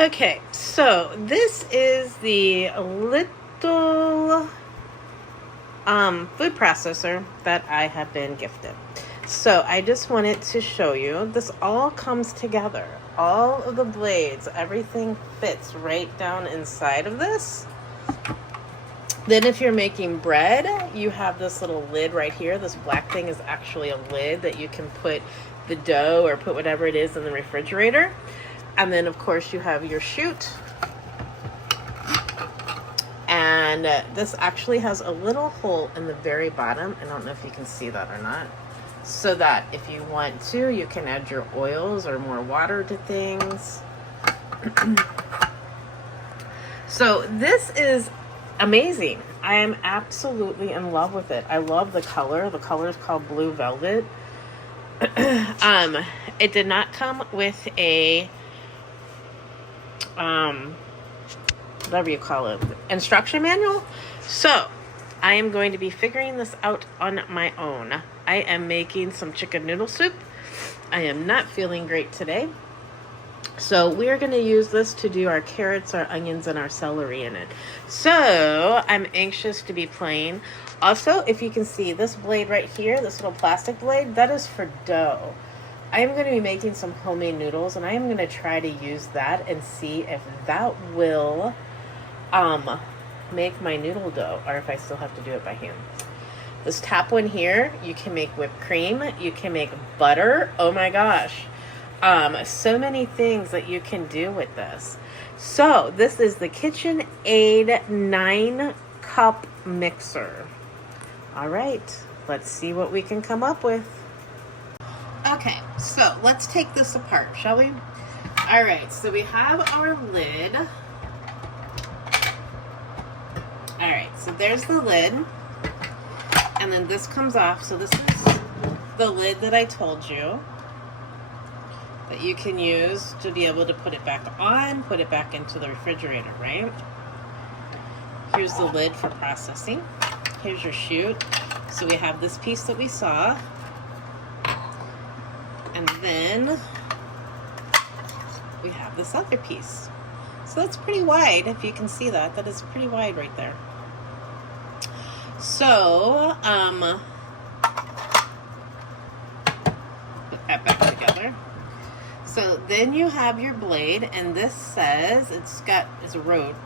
Okay, so this is the little food processor that I have been gifted. So I just wanted to show you, this all comes together. All of the blades, everything fits right down inside of this. Then if you're making bread, you have this little lid right here. This black thing is actually a lid that you can put the dough or put whatever it is in the refrigerator. And then of course you have your chute. And this actually has a little hole in the very bottom. I don't know if you can see that or not. So that if you want to, you can add your oils or more water to things. So this is amazing. I am absolutely in love with it. I love the color. The color is called Blue Velvet. It did not come with a whatever you call it, instruction manual. So I am going to be figuring this out on my own. I am making some chicken noodle soup. I am not feeling great today. So we are going to use this to do our carrots, our onions, and our celery in it. So I'm anxious to be playing. Also, if you can see this blade right here, this little plastic blade, that is for dough. I am going to be making some homemade noodles, and I am going to try to use that and see if that will make my noodle dough, or if I still have to do it by hand. This top one here, you can make whipped cream, you can make butter. Oh my gosh. So many things that you can do with this. So this is the KitchenAid 9-cup mixer. All right, let's see what we can come up with. Okay, so let's take this apart, shall we? All right, so we have our lid. All right, so there's the lid. And then this comes off. So this is the lid that I told you that you can use to be able to put it back on, put it back into the refrigerator, right? Here's the lid for processing. Here's your chute. So we have this piece that we saw. And then we have this other piece. So that's pretty wide, if you can see that. That is pretty wide right there. So, put that back together. So then you have your blade, and this says, it's wrote,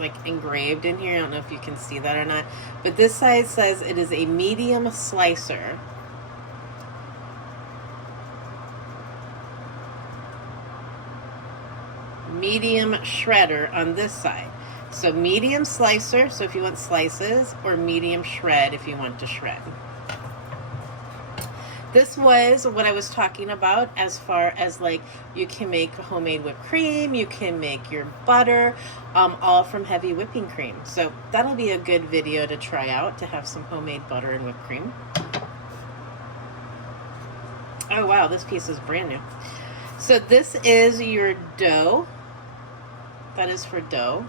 like engraved in here. I don't know if you can see that or not. But this side says it is a medium slicer. Medium shredder on this side. So medium slicer, so if you want slices, or medium shred if you want to shred. This was what I was talking about as far as like you can make homemade whipped cream, you can make your butter, all from Heavy Whipping Cream. So that'll be a good video to try out, to have some homemade butter and whipped cream. Oh wow, this piece is brand new. So this is your dough. That is for dough,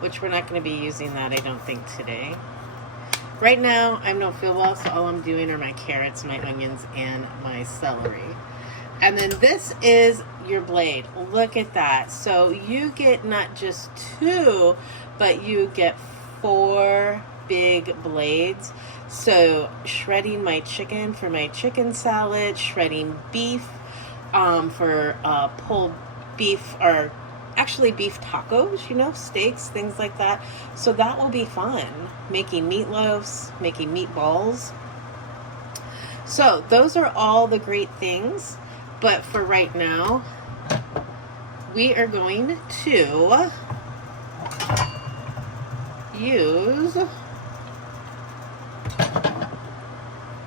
which we're not going to be using that, I don't think, today. Right now, I don't feel well, so all I'm doing are my carrots, my onions, and my celery. And then this is your blade. Look at that. So you get not just 2, but you get 4 big blades. So shredding my chicken for my chicken salad, shredding beef for pulled beef, or actually beef tacos, you know, steaks, things like that. So that will be fun. Making meatloaves, making meatballs. So those are all the great things. But for right now, we are going to use,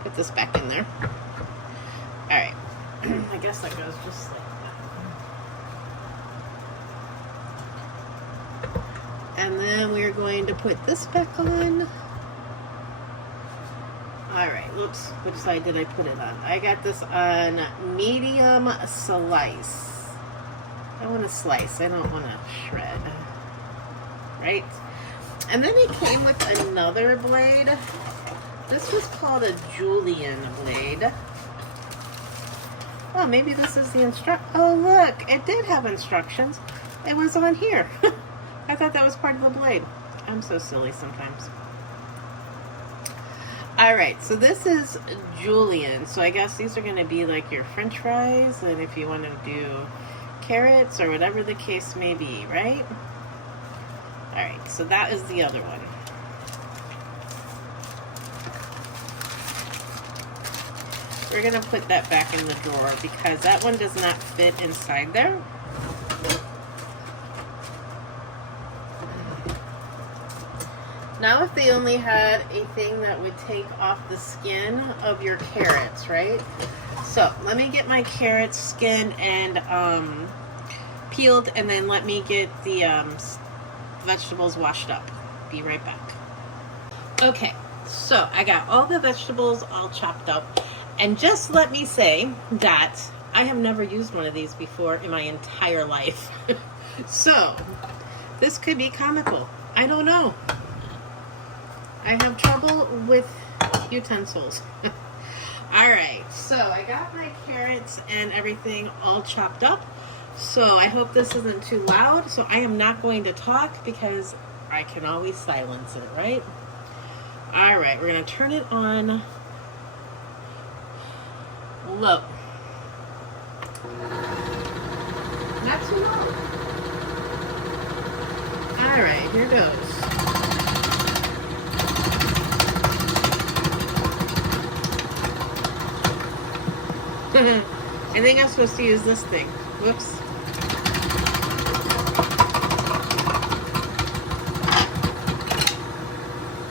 put this back in there. All right. I guess that goes just like that. And then we're going to put this back on. All right, oops, which side did I put it on? I got this on medium slice. I want to slice, I don't want to shred, right? And then it came with another blade. This was called a julienne blade. Oh, maybe this is the oh, look, it did have instructions. It was on here. I thought that was part of the blade. I'm so silly sometimes. All right, so this is julienne. So I guess these are going to be like your French fries, and if you want to do carrots or whatever the case may be, right? All right, so that is the other one. We're going to put that back in the drawer because that one does not fit inside there. Now if they only had a thing that would take off the skin of your carrots, right? So let me get my carrots skinned and peeled, and then let me get the vegetables washed up. Be right back. Okay, so I got all the vegetables all chopped up, and just let me say that I have never used one of these before in my entire life. So this could be comical. I don't know. I have trouble with utensils. All right, so I got my carrots and everything all chopped up. So I hope this isn't too loud. So I am not going to talk because I can always silence it, right? All right, we're gonna turn it on low. Not too low. All right, here goes. I think I'm supposed to use this thing. Whoops.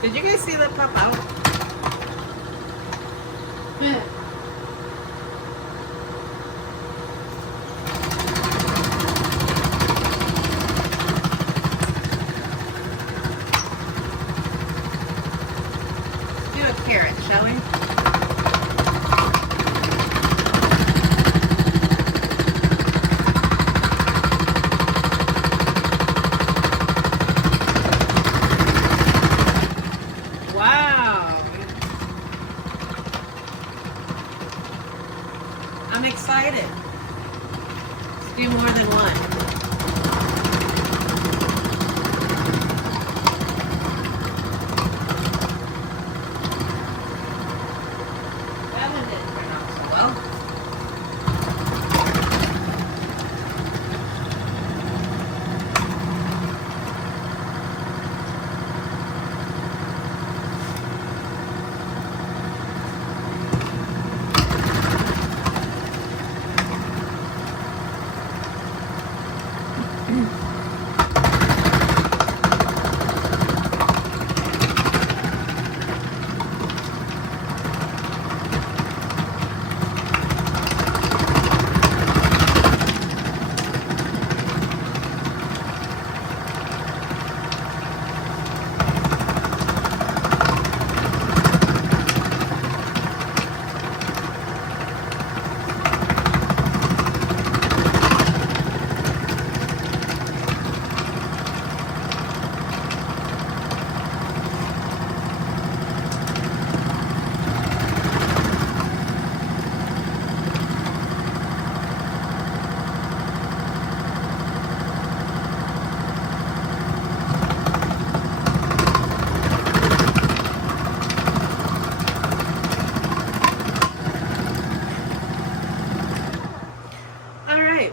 Did you guys see that pop out? Let's do a carrot, shall we? I'm excited. Let's do more than one. That one didn't turn out so well.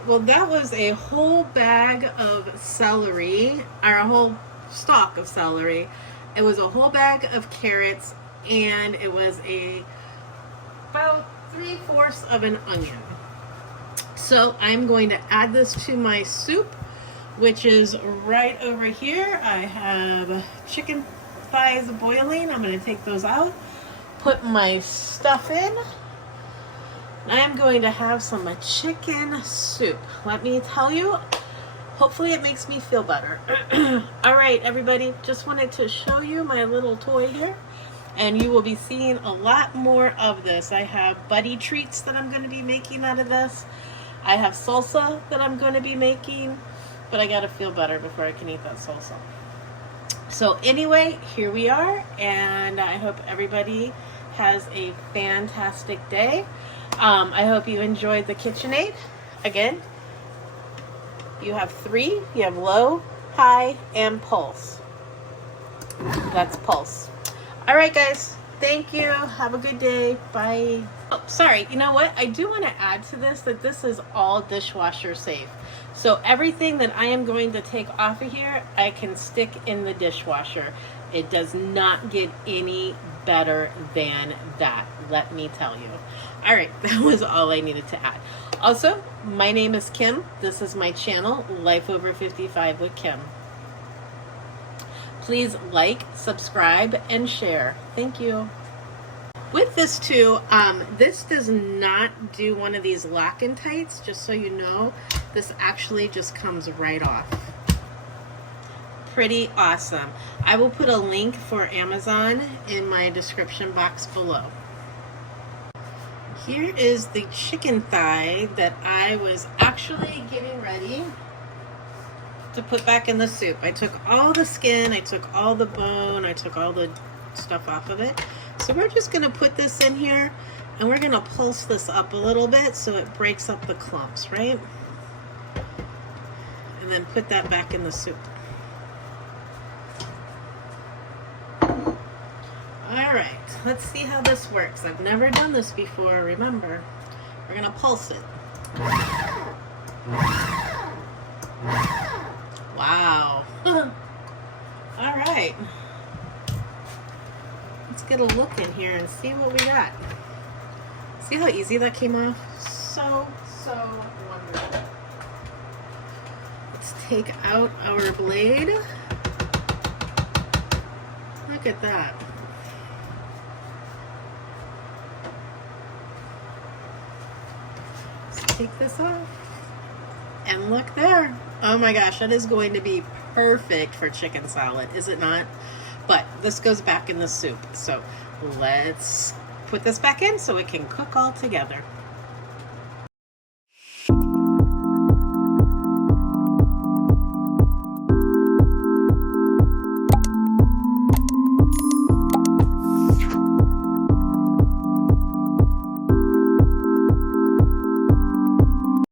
Well, that was a whole bag of celery, or a whole stalk of celery. It was a whole bag of carrots, and it was about 3/4 of an onion. So I'm going to add this to my soup, which is right over here. I have chicken thighs boiling. I'm going to take those out, put my stuff in. I am going to have some chicken soup. Let me tell you, hopefully it makes me feel better. All right, everybody, just wanted to show you my little toy here, and you will be seeing a lot more of this. I have buddy treats that I'm going to be making out of this. I have salsa that I'm going to be making, but I got to feel better before I can eat that salsa. So anyway, here we are, and I hope everybody has a fantastic day. I hope you enjoyed the KitchenAid. Again, you have 3. You have low, high, and pulse. That's pulse. All right, guys. Thank you. Have a good day. Bye. Oh, sorry. You know what? I do want to add to this that this is all dishwasher safe. So everything that I am going to take off of here, I can stick in the dishwasher. It does not get any better than that, let me tell you. All right, that was all I needed to add. Also, my name is Kim. This is my channel, Life Over 55 with Kim. Please like, subscribe, and share. Thank you. With this too, this does not do one of these lock and tights, just so you know. This actually just comes right off. Pretty awesome. I will put a link for Amazon in my description box below. Here is the chicken thigh that I was actually getting ready to put back in the soup. I took all the skin, I took all the bone, I took all the stuff off of it. So we're just going to put this in here and we're going to pulse this up a little bit so it breaks up the clumps, right? And then put that back in the soup. All right, let's see how this works. I've never done this before, remember. We're going to pulse it. Wow. All right. Let's get a look in here and see what we got. See how easy that came off? So wonderful. Let's take out our blade. Look at that. Let's take this off. And look there. Oh my gosh, that is going to be perfect for chicken salad, is it not? But this goes back in the soup. So let's put this back in so it can cook all together.